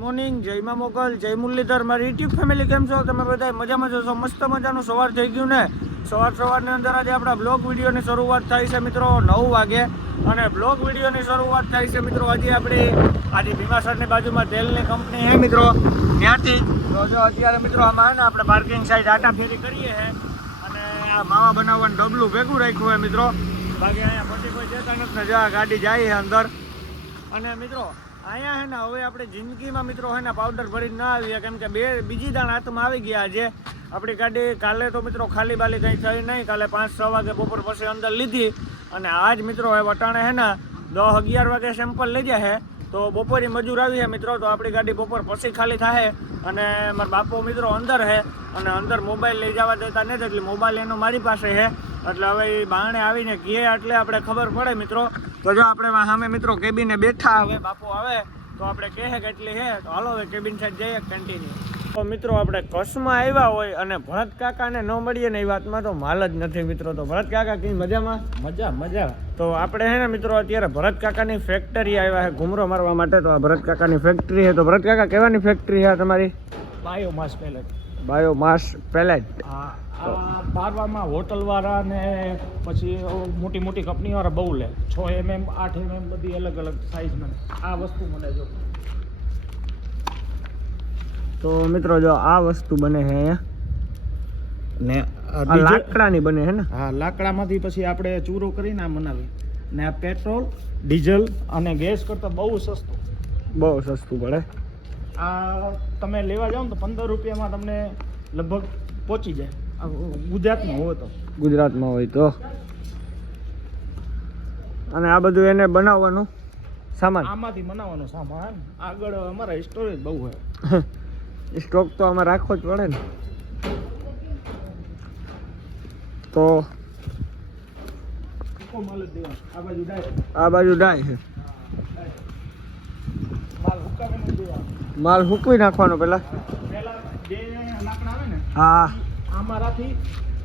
Morning, જય માં મોગલ, જય મુરલીધર, મારી યુટ્યુબ ફેમિલી કેમ છો? તમે બધા મજામાં છો? મસ્ત મજાનું સવાર થઈ ગયું ને. સવારની અંદર આજે આપણા બ્લોગ વિડીયોની શરૂઆત થાય છે મિત્રો 9 વાગે, અને બ્લોગ વિડીયોની શરૂઆત થાય છે મિત્રો હજી આપણી આજે ભીમાસરની બાજુમાં તેલની કંપની છે મિત્રો, ત્યાંથી. તો જો અત્યારે મિત્રો આમાં ને આપણે પાર્કિંગ સાઈડ આટા ફેરી કરીએ છે, અને આ માવા બનાવવાનું ડબલું ભેગું રાખ્યું હોય મિત્રો. બાકી અહીંયા પછી કોઈ જતા નથી ને, જો ગાડી જાય છે અંદર. અને મિત્રો અહીંયા હે ને હવે આપણે જિંદગીમાં મિત્રો હે ને પાવડર ભરીને ના આવીએ, કેમ કે બીજી દાણ હાથમાં આવી ગયા આજે. આપણી ગાડી કાલે તો મિત્રો ખાલી બાલી કંઈ થઈ નહીં, કાલે 5-6 વાગે બપોર પછી અંદર લીધી, અને આજ મિત્રો હવે વટાણે હે ને 10-11 વાગે સેમ્પલ લઈ જાય. તો બપોરે મજૂર આવી છે મિત્રો, તો આપણી ગાડી બપોર પછી ખાલી થાય. અને મારા બાપો મિત્રો અંદર છે, અને અંદર મોબાઈલ લઈ જવા દેતા નથી, એટલે મોબાઈલ એનો મારી પાસે છે. એટલે હવે એ બાણે આવીને કહે એટલે આપણે ખબર પડે મિત્રો. તો જો આપણે સામે મિત્રો કેબિને બેઠા, હવે બાપુ આવે તો આપણે કહે કેટલી છે. તો હાલો હવે કેબિન સાઈડ જઈએ કન્ટિન્યુ. તો મિત્રો આપણે કચ્છમાં આવ્યા હોય અને ભરત કાકાને ન મળીએ ને એ વાતમાં તો માલ જ નથી મિત્રો. તો ભરત કાકા કઈ મજામાં? મજા. તો આપણે હે ને મિત્રો અત્યારે ભરત કાકાની ફેક્ટરી આવ્યા છે ઘૂમરો મારવા માટે. તો આ ભરત કાકાની ફેક્ટરી છે. તો ભરત કાકા કેવાની ફેક્ટરી છે તમારી? Biomass palette. Biomass palette. હા, બારવામાં હોટલ વાળા ને પછી મોટી મોટી કંપની વાળા બહુ લે. 6 mm 8 mm બધી અલગ અલગ સાઈઝમાં આ વસ્તુ મળે. જો તો મિત્રો જો આ વસ્તુ બને છે અહીંયા, ને લાકડાની બને છે ને? હા, લાકડામાંથી પછી આપણે ચૂરો કરીને આ બનાવી. ને આ પેટ્રોલ, ડીઝલ અને ગેસ કરતાં બહુ સસ્તું પડે. આ તમે લેવા જાઓ ને તો 15 રૂપિયામાં તમને લગભગ પહોંચી જાય. ગુજરાતમાં હોય તો. અને આ બધું એને બનાવવાનું સામાન આમાંથી બનાવવાનો સામાન. આગળ અમારા સ્ટોરેજ બહુ હોય. સ્ટોક તો આમાં રાખવો જ પડે ને. તો માલ જ દેવાનો. આ બાજુ ડાય છે. માલ હુકવી નાખવાનો પેલા જે લાકડા આવે ને, હા,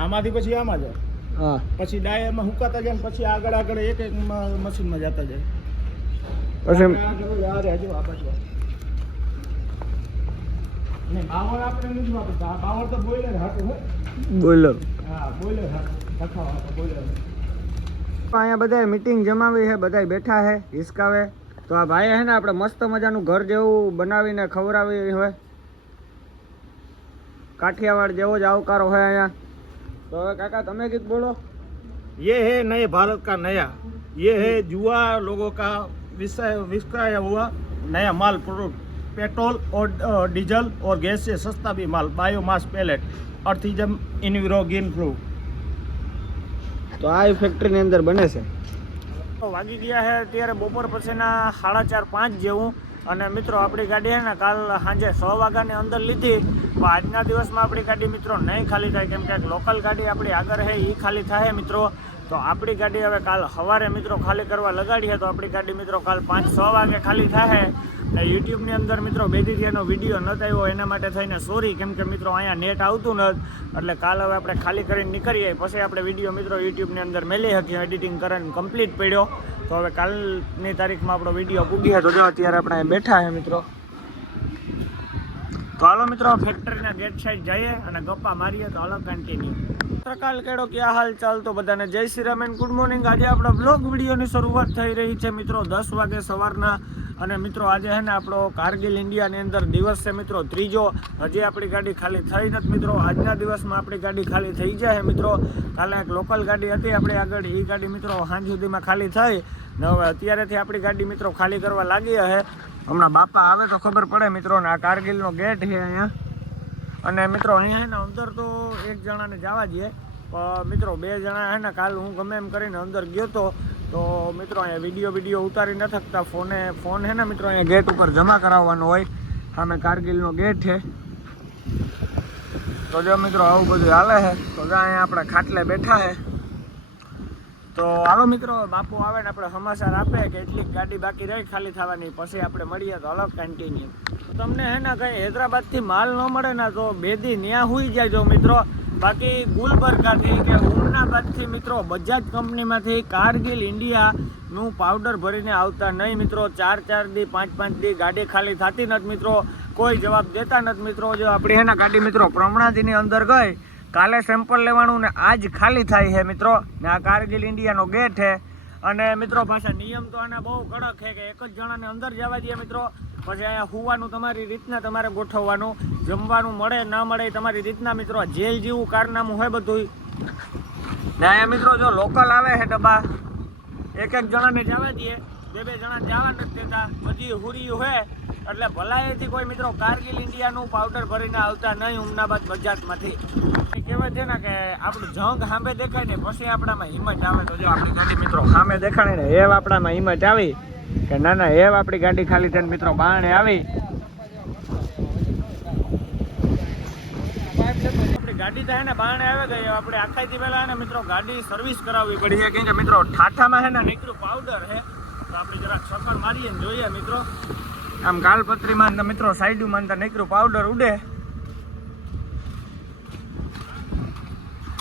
આમાંથી પછી આમાં જાય. હા, પછી ડાયરમાં હુકાતા જાય, પછી આગળ એક મશીનમાં જતા જાય. પછી આ બાજુ ને બાવળ આપણે નથી વાપરતા. આ બાવળ તો બોઈલર હાટું હોય. બોઈલર. હા, બોઈલર હાટું બોઈલર. અહીંયા બધા મીટિંગ જમાવી છે, બધા બેઠા છે, હિસકાવે. તો આ ભાઈ છે ને આપણે મસ્ત મજાનું ઘર જેવું બનાવીને ખવડાવી હોય, કાઠિયાવાડ જેવો જ આવકારો હોય અહીંયા. તો હવે કાકા તમે કીધું બોલો. ये है नए भारत का नया, ये है युवा लोगों का विस्काया हुआ नया माल प्रोडक्ट, पेट्रोल और डीजल और गैस से सस्ता भी माल, बायोमास पेलेट, अर्थीजम इनविरो ग्रीन फ्लू. તો આ ફેક્ટરીની અંદર બને છે. વાગી ગયા છે અત્યારે બપોર પછીના 4:30-5 જેવું. અને મિત્રો આપણી ગાડી છે ને કાલ સાંજે 6 વાગ્યાની અંદર લીધી, તો આજના દિવસમાં આપણી ગાડી મિત્રો નહીં ખાલી થાય, કેમ કે લોકલ ગાડી આપણી આગળ છે એ ખાલી થાય મિત્રો. તો આપણી ગાડી હવે કાલ સવારે મિત્રો ખાલી કરવા લગાડી છે. તો આપણી ગાડી મિત્રો કાલ 5-6 વાગે ખાલી થાય. ને યુટ્યુબની અંદર મિત્રો 2 દી એનો વિડીયો નથી આવ્યો, એના માટે થઈને સોરી, કેમ કે મિત્રો અહીંયા નેટ આવતું નથી. એટલે કાલ હવે આપણે ખાલી કરીને નીકળીએ, પછી આપણે વિડીયો મિત્રો યુટ્યુબની અંદર મેલી શકીએ. એડિટિંગ કરીને કમ્પ્લીટ પડ્યો. તો હવે કાલની તારીખમાં આપણો વિડીયો પૂગી છે. તો જો અત્યારે આપણે બેઠા છે મિત્રો. તો હાલો મિત્રો ફેક્ટરીના ગેટ સાઈડ જઈએ અને ગપ્પા મારીએ. તો હાલો કન્ટિન્યુ. કાલ કેડો ક્યાં હાલ ચાલ? તો બધાને જય Shri Ram and good morning. આજે આપણો બ્લોગ વિડીયોની શરૂઆત થઈ રહી છે મિત્રો 10 વાગે સવારના. અને મિત્રો આજે છે ને આપણો કારગિલ ઇન્ડિયાની અંદર દિવસ છે મિત્રો 3જો. હજી આપણી ગાડી ખાલી થઈ નથી મિત્રો. આજના દિવસમાં આપણી ગાડી ખાલી થઈ જાય મિત્રો. કાલે એક લોકલ ગાડી હતી આપણી આગળ, એ ગાડી મિત્રો સાંજ સુધીમાં ખાલી થઈ. ને હવે અત્યારેથી આપણી ગાડી મિત્રો ખાલી કરવા લાગી છે. હમણાં બાપા આવે તો ખબર પડે મિત્રો. ને આ કારગિલનો ગેટ છે અહીંયા. અને મિત્રો અહીંયા છે ને અંદર તો એક જણાને જવા દઈએ, મિત્રો 2 જણા છે ને કાલ હું ગમે એમ કરીને અંદર ગયો તો મિત્રો અહીંયા વિડીયો ઉતારી ન શકતા. ફોન છે ને મિત્રો અહીંયા ગેટ ઉપર જમા કરાવવાનો હોય. સામે કારગિલનો ગેટ છે. તો જો મિત્રો આવું બધું હાલે છે. તો જો અહીંયા આપણે ખાટલે બેઠા છે. તો હાલો મિત્રો બાપુ આવે ને આપણે સમાચાર આપે કે એટલીક ગાડી બાકી રહી ખાલી થવાની, પછી આપણે મળીએ. તો હાલો કન્ટિન્યુ. તમને હે ને કંઈ હૈદરાબાદથી માલ ન મળે ને તો 2 દી ન્યા હુઈ જાય જો મિત્રો. બાકી ગુલબર્ગાથી કે ઉમનાબાદથી મિત્રો બજાજ કંપનીમાંથી કારગિલ ઇન્ડિયાનું પાવડર ભરીને આવતા નહીં મિત્રો. 4 દી 5 દી ગાડી ખાલી થતી નથી મિત્રો, કોઈ જવાબ દેતા નથી મિત્રો. જો આપણી એના ગાડી મિત્રો પ્રમણાજીની અંદર ગઈ, કાલે સેમ્પલ લેવાનું ને આજ ખાલી થાય છે મિત્રો. ને આ કારગિલ ઇન્ડિયાનો ગેટ છે. અને મિત્રો પાછા નિયમ તો આના બહુ કડક છે કે એક જ જણાને અંદર જવા દે મિત્રો. પછી અહીંયા હોવાનું તમારી રીતના તમારે ગોઠવવાનું, જમવાનું મળે ના મળે તમારી રીતના મિત્રો. જેલ જેવું કારનામું હોય બધું. ને અહીંયા મિત્રો જો લોકલ આવે છે ડબ્બા, એક જણાને જવા દે, 2 જણા જવા નથી દેતા. બધી હુરી હોય એટલે ભલાઈથી કોઈ મિત્રો કારગિલ ઇન્ડિયાનું પાવડર ભરીને આવતા નહીં ઉમનાબાદ બજાજમાંથી. કહેવાય છે ને કે આપણું જંગ સામે દેખાય ને પછી આપણામાં હિંમત આવે. તો જો આપણી ગાડી મિત્રો સામે દેખાડે ને એવ આપણામાં હિંમત આવી કે ના ના એવ આપણી ગાડી ખાલી થઈને મિત્રો બારણે આવી. આપણી ગાડી તો હે ને બારણે આવે ગઈ, આપણે આખાઈથી પહેલા ને મિત્રો ગાડી સર્વિસ કરાવવી પડી છે. કેમ કે મિત્રો ઠાઠામાં હે ને નીકળ્યું પાવડર છે, તો આપણે જરાક સફર મારીએ ને જોઈએ મિત્રો. આમ કાલપત્રીમાં મિત્રો સાઈડમાં નીકળ્યું પાવડર ઉડે.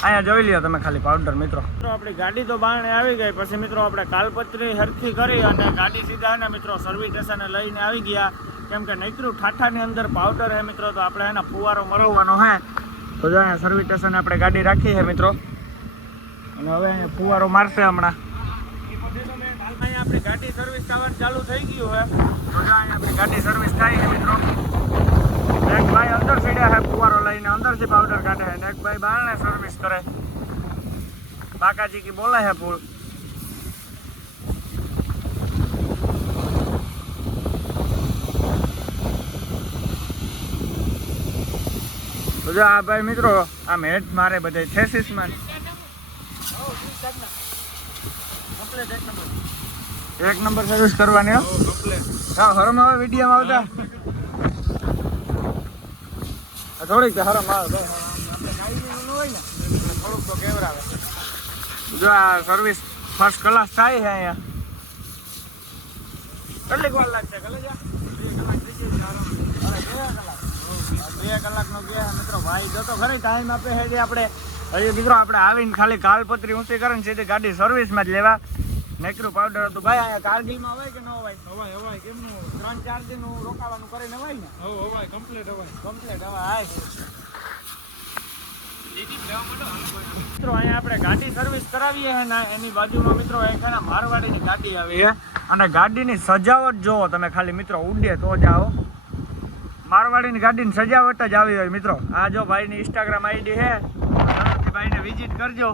અહીંયા જોઈ લ્યો તમે ખાલી પાવડર મિત્રો. આપણી ગાડી તો બારણે આવી ગઈ, પછી મિત્રો આપણે કાલપત્રી હરખી કરી અને ગાડી સીધા ને મિત્રો સર્વિસ સ્ટેશને લઈને આવી ગયા. કેમ કે નીકળ્યું ઠાઠાની અંદર પાવડર હે મિત્રો, તો આપણે એના ફુવારો મરવવાનો હે. તો જો અહીંયા સર્વિસ સ્ટેશને આપણે ગાડી રાખી છે મિત્રો, અને હવે અહીંયા ફુવારો મારશે હમણાં. અહીંયા આપણી ગાડી સર્વિસ થવાનું ચાલુ થઈ ગયું છે. તો અહીંયા આપણી ગાડી સર્વિસ થાય છે મિત્રો. એક ભાઈ અંદર ચડ્યા છે ફુવારો લઈને, અંદરથી પાવડર કાઢે છે, ને એક ભાઈ બહારને સર્વિસ કરે. બાકાજી કી બોલે છે ફૂલ. તો જો આ ભાઈ મિત્રો આમ હેડ મારે બધે થેસિસમાં એક નંબર સર્વિસ કરવાની. હા હરમ આવે વિડીયોમાં આવતા થોડીક હરમ આવે હોય ને થોડુંક તો કેવરાવે. જો આ સર્વિસ ફર્સ્ટ ક્લાસ થાય છે અહીંયા. કેટલીક વાર લાગશે? 2 કલાકનો ગયા મિત્રો. ભાઈ જો તો ખરી ટાઈમ આપે છે જે આપણે હજી મિત્રો આપણે આવીને ખાલી કાલપત્રી ઊંચી કરે ને સીધી ગાડી સર્વિસમાં જ લેવા. નેકરું પાવડર હતું ભાઈ. અહીંયા કારગિલમાં હોય કે ન હોય? હવાય કેમનું 3-4 દિનનું રોકાવાનું કરીને હવાય ને? હવાય કમ્પ્લીટ હવાય. મિત્રો અહીંયા આપણે ગાડી સર્વિસ કરાવીએ છે ને એની બાજુમાં મિત્રો એક મારવાડીની ગાડી આવી છે. અને ગાડીની સજાવટ જોવો તમે ખાલી મિત્રો, ઉડે તો જાઓ. મારવાડીની ગાડીની સજાવટ જ આવી હોય મિત્રો. આ જો ભાઈની ઇન્સ્ટાગ્રામ આઈડી છે, ભાઈને વિઝિટ કરજો,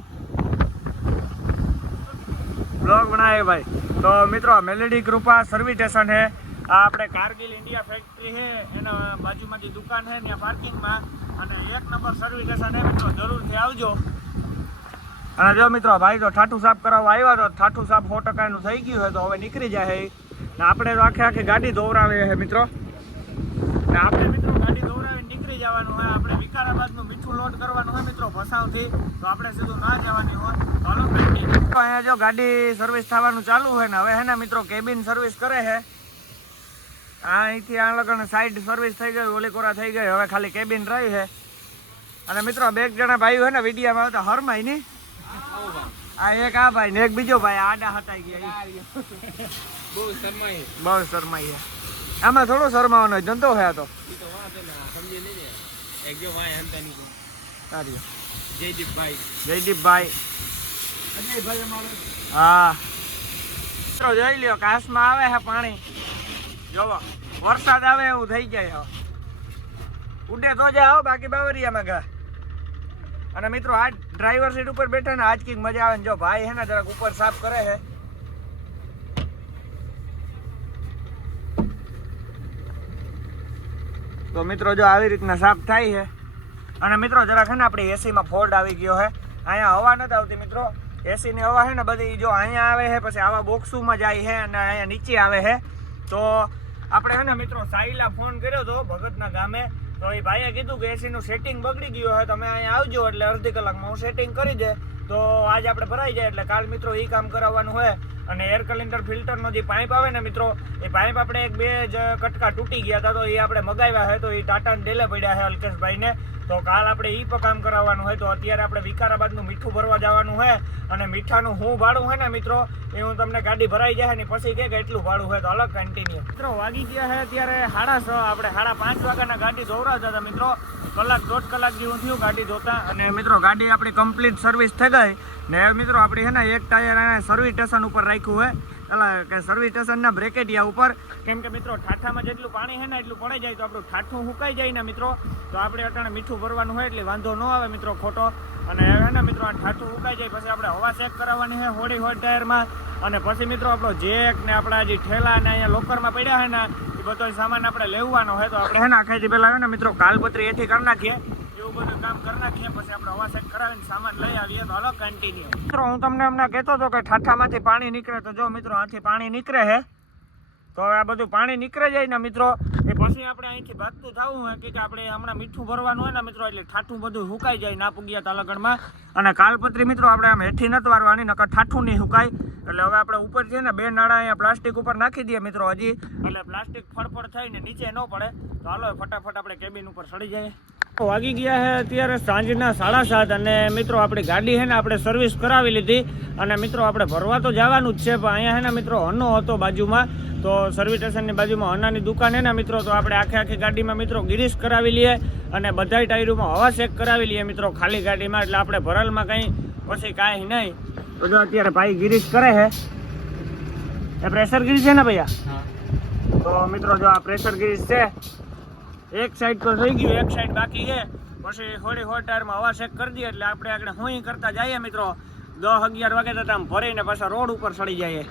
બ્લોગ બનાવે ભાઈ. તો મિત્રો મેલેડી કૃપા સર્વિસ સ્ટેશન છે. આ આપણે કારગિલ ઇન્ડિયા ફેક્ટરી છે એના બાજુમાંથી દુકાન છે ત્યાં પાર્કિંગમાં. અને 1 નંબર સર્વિસ સ્ટેશન છે મિત્રો, જરૂરથી આવજો. અને જો મિત્રો ભાઈ તો ઠાઠું સાફ કરાવવા આવ્યા તો ઠાઠું સાફ 100% થઈ ગયું હોય તો હવે નીકળી જાય. ને આપણે તો આખી ગાડી ધોવરાવીએ છે મિત્રો. ને આપણે મિત્રો ગાડી ધોવરાવીને નીકળી જવાનું હોય. આપણે વિકારાબાદનું મીઠું લોડ કરવાનું હોય મિત્રો ભસાવથી, તો આપણે સીધું ના જવાની હોય. હાલો અહીંયા જો ગાડી સર્વિસ થવાનું ચાલુ હોય ને હવે હે ને મિત્રો કેબિન સર્વિસ કરે છે. અહીંથી આ લગન સાઈડ સર્વિસ થઈ ગઈ, ઓલી કોરા થઈ ગઈ, હવે ખાલી કેબિન રહી છે. અને મિત્રો 2 જણા ભાઈઓ હે ને વિડીયામાં આવતા હરમાઈ ની. આ એક આ ભાઈ ને એક બીજો ભાઈ આડા હટાઈ ગયા. બહુ શરમાઈ છે. આમાં થોડો શરમાવાનો જંતો છે આ તો. જયદીપભાઈ હા મિત્રો જોઈ લ્યો કાશમાં આવે છે પાણી. જોવો વરસાદ આવે એવું થઈ જાય. ઉડે તો જાઓ બાકી બાવરિયામાં ગા. અને મિત્રો આજ ડ્રાઈવર સીટ ઉપર બેઠા ને આજ કઈક મજા આવે ને. જો ભાઈ હે ને જરાક ઉપર સાફ કરે છે. તો મિત્રો જો આવી રીતના સાફ થાય છે. અને મિત્રો જરાક છે ને આપણી એસીમાં ફોલ્ટ આવી ગયો છે. અહીંયા હવા નથી આવતી મિત્રો. એસીની હવા છે ને બધી જો અહીંયા આવે છે, પછી આવા બોક્સુમાં જાય છે અને અહીંયા નીચે આવે છે. તો આપણે છે ને મિત્રો સાઈલા ફોન કર્યો હતો ભગતના ગામે, તો એ ભાઈએ કીધું કે એસીનું સેટિંગ બગડી ગયું હોય, તમે અહીંયા આવજો એટલે અડધી કલાકમાં હું સેટિંગ કરી દે. તો આજ આપણે ભરાઈ જાય એટલે કાલ મિત્રો એ કામ કરાવવાનું હોય. અને એર કલેન્ડર ફિલ્ટરનો જે પાઇપ આવે ને મિત્રો, એ પાઇપ આપણે 1-2 જ કટકા તૂટી ગયા હતા, તો એ આપણે મગાવ્યા છે. તો એ ટાટા ડેલે પડ્યા છે અલ્કેશભાઈને. તો તો કાલ આપણે ઈ પણ કામ કરાવવાનું હોય. તો અત્યારે આપણે વિકારાબાદનું મીઠું ભરવા જવાનું હોય અને મીઠાનું હું ભાડું હોય ને મિત્રો એ હું તમને ગાડી ભરાઈ જાય ને પછી કે એટલું ભાડું હોય તો અલગ કન્ટિન્યુ. મિત્રો વાગી ગયા છે અત્યારે 6:30. આપણે 5:30 વાગ્યાના ગાડી ધોવરાવતા હતા મિત્રો. કલાક 1.5 કલાક જેવું થયું ગાડી ધોતા. અને મિત્રો ગાડી આપણી કમ્પ્લીટ સર્વિસ થઈ ગઈ ને મિત્રો આપણી છે ને એક ટાયર સર્વિસ સ્ટેશન ઉપર રાખ્યું હોય કે સર્વિસ સ્ટેશનના બ્રેકેટિયા ઉપર. કેમ કે મિત્રો ઠાઠામાં જેટલું પાણી છે ને એટલું પડી જાય તો આપણું ઠાઠું સુકાઈ જાય ને મિત્રો. તો આપણે અટાણે મીઠું ભરવાનું હોય એટલે વાંધો ન આવે મિત્રો ખોટો. અને હવે ને મિત્રો આ ઠાઠું સુકાઈ જાય પછી આપણે હવા ચેક કરાવવાની છે હોડી હોય ટાયરમાં. અને પછી મિત્રો આપણો જેક ને આપણા જે ઠેલા ને અહીંયા લોકરમાં પડ્યા છે ને એ બધો સામાન આપણે લેવાનો હોય. તો આપણે છે ને આખાથી પહેલાં ને મિત્રો કાલપત્રી એથી કરી નાખીએ, એવું બધું કામ કરી નાખીએ પછી આપણે હવા ચેક કરાવીને સામાન લઈ આવીએ તો અલગ કન્ટિન્યુ. મિત્રો હું તમને હમણાં કહેતો હતો કે ઠાઠામાંથી પાણી નીકળે તો જો મિત્રો આથી પાણી નીકળે છે. તો હવે આ બધું પાણી નીકળે જાય ને મિત્રો એ પછી આપણે અહીંથી ભાગતું થવું હોય કે આપણે હમણાં મીઠું ભરવાનું હોય ને મિત્રો એટલે ઠાઠું બધું સુકાઈ જાય ના પૂગ્યા તાલગઢમાં. અને કાલપત્રી મિત્રો આપણે આમ હેઠી નથી વારવાની નકર ઠાઠું નહીં સુકાય. એટલે હવે આપણે ઉપર છે ને 2 નાળા અહીંયા પ્લાસ્ટિક ઉપર નાખી દઈએ મિત્રો હજી, એટલે પ્લાસ્ટિક ફડફડ થઈને નીચે ન પડે. તો હાલો ફટાફટ આપણે કેબિન ઉપર ચડી જઈએ. વાગી ગયા છે અત્યારે સાંજના 7:30 અને મિત્રો આપણી ગાડી છે ને આપણે સર્વિસ કરાવી લીધી. અને મિત્રો આપણે ભરવા તો જવાનું જ છે પણ અહીંયા છે ને મિત્રો હનો હતો બાજુમાં. તો સર્વિસ સ્ટેશનની બાજુમાં હનાની દુકાન છે ને મિત્રો. તો આપણે આખી ગાડીમાં મિત્રો ગિરીશ કરાવી લઈએ અને બધાય ટાયરોમાં હવા ચેક કરાવી લઈએ મિત્રો ખાલી ગાડીમાં. એટલે આપણે ભરલમાં કંઈ પછી કાંઈ નહીં. તો જો અત્યારે ભાઈ ગિરીશ કરે છે એ પ્રેશર ગિરીશ છે ને ભૈયા. તો મિત્રો જો આ પ્રેશર ગિરીશ છે. એક સાઈડ તો થઈ ગયું, એક સાઈડ બાકી છે. પછી થોડી ટાયરમાં હવા ચેક કરી દઈએ એટલે આપણે આગળ હું કરતા જઈએ મિત્રો. 10-11 વાગે તો આમ ભરીને પાછા રોડ ઉપર ચડી જઈએ.